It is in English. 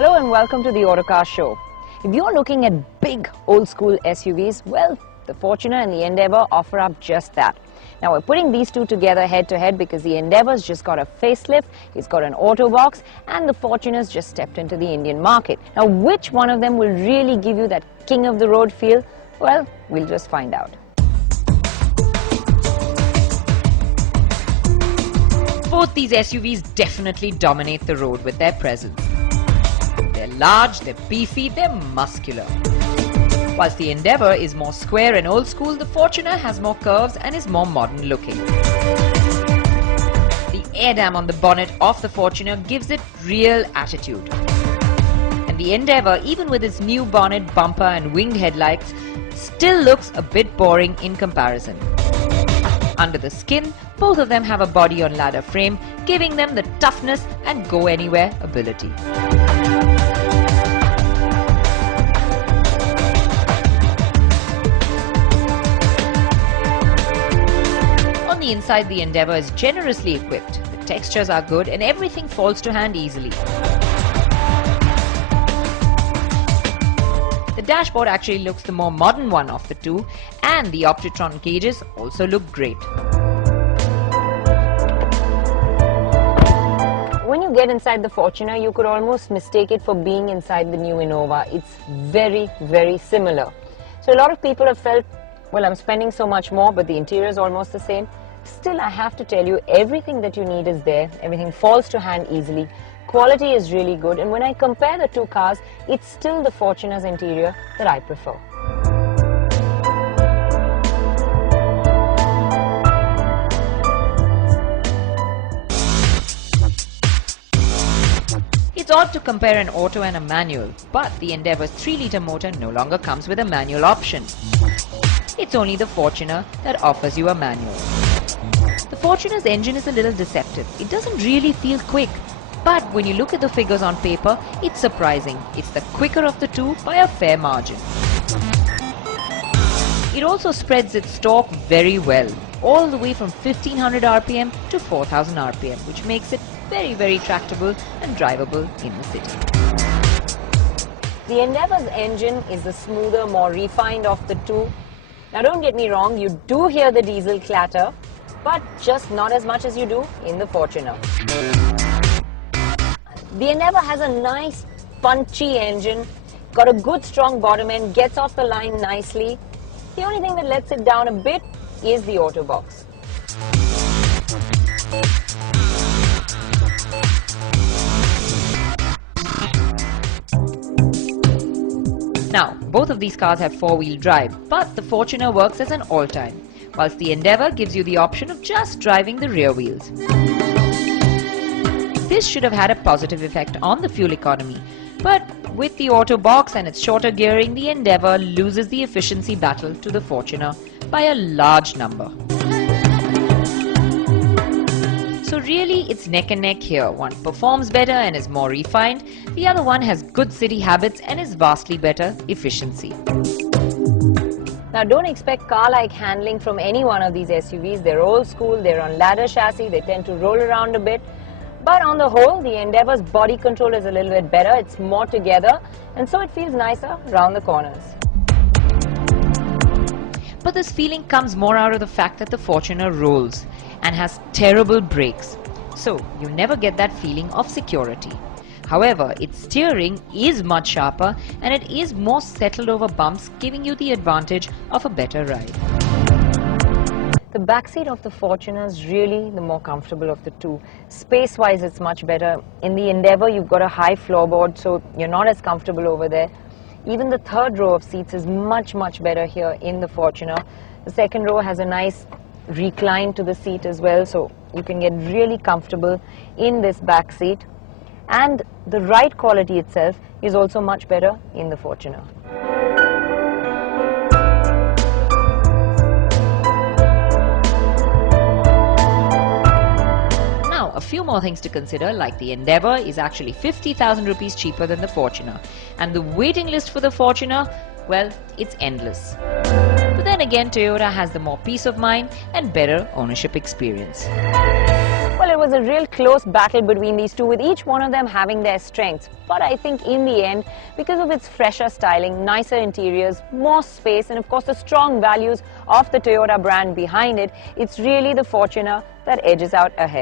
Hello and welcome to the Autocar Show. If you're looking at big old school SUVs, well, the Fortuner and the Endevor offer up just that. Now we're putting these two together head to head because the Endevor's just got a facelift, it's got an auto box, and the Fortuner's just stepped into the Indian market. Now which one of them will really give you that king of the road feel? Well, we'll just find out. Both these SUVs definitely dominate the road with their presence. They're large, they're beefy, they're muscular. Whilst the Endevor is more square and old school, the Fortuner has more curves and is more modern looking. The air dam on the bonnet of the Fortuner gives it real attitude. And the Endevor, even with its new bonnet, bumper and winged headlights, still looks a bit boring in comparison. Under the skin, both of them have a body-on-ladder frame, giving them the toughness and go-anywhere ability. On the inside, the Endevor is generously equipped. The textures are good and everything falls to hand easily. The dashboard actually looks the more modern one of the two, and the Optitron gauges also look great. When you get inside the Fortuner, you could almost mistake it for being inside the new Innova. It's very, very similar. So a lot of people have felt, well, I'm spending so much more, but the interior is almost the same. Still, I have to tell you, everything that you need is there. Everything falls to hand easily. Quality is really good, and when I compare the two cars, it's still the Fortuner's interior that I prefer. It's odd to compare an auto and a manual, but the Endevor's 3-litre motor no longer comes with a manual option. It's only the Fortuner that offers you a manual. The Fortuner's engine is a little deceptive. It doesn't really feel quick. But when you look at the figures on paper, it's surprising. It's the quicker of the two by a fair margin. It also spreads its torque very well, all the way from 1500 RPM to 4000 RPM, which makes it very, very tractable and drivable in the city. The Endevor's engine is the smoother, more refined of the two. Now don't get me wrong, you do hear the diesel clatter, but just not as much as you do in the Fortuner. The Endevor has a nice punchy engine, got a good strong bottom end, gets off the line nicely. The only thing that lets it down a bit is the auto box. Now, both of these cars have 4-wheel drive, but the Fortuner works as an all-time, whilst the Endevor gives you the option of just driving the rear wheels. This should have had a positive effect on the fuel economy, but with the auto box and its shorter gearing, the Endevor loses the efficiency battle to the Fortuner by a large number. So really, it's neck and neck here. One performs better and is more refined, the other one has good city habits and is vastly better efficiency. Now don't expect car-like handling from any one of these SUVs. They're old school, they're on ladder chassis, they tend to roll around a bit. But on the whole, the Endevor's body control is a little bit better, it's more together, and so it feels nicer around the corners. But this feeling comes more out of the fact that the Fortuner rolls and has terrible brakes, so you never get that feeling of security. However, its steering is much sharper and it is more settled over bumps, giving you the advantage of a better ride. The backseat of the Fortuner is really the more comfortable of the two. Space-wise, it's much better. In the Endevor, you've got a high floorboard, so you're not as comfortable over there. Even the third row of seats is much, much better here in the Fortuner. The second row has a nice recline to the seat as well, so you can get really comfortable in this back seat. And the ride quality itself is also much better in the Fortuner. A few more things to consider, like the Endevor is actually 50,000 rupees cheaper than the Fortuner, and the waiting list for the Fortuner, well, it's endless. But then again, Toyota has the more peace of mind and better ownership experience. Well, it was a real close battle between these two, with each one of them having their strengths. But I think in the end, because of its fresher styling, nicer interiors, more space, and of course the strong values of the Toyota brand behind it, it's really the Fortuner that edges out ahead.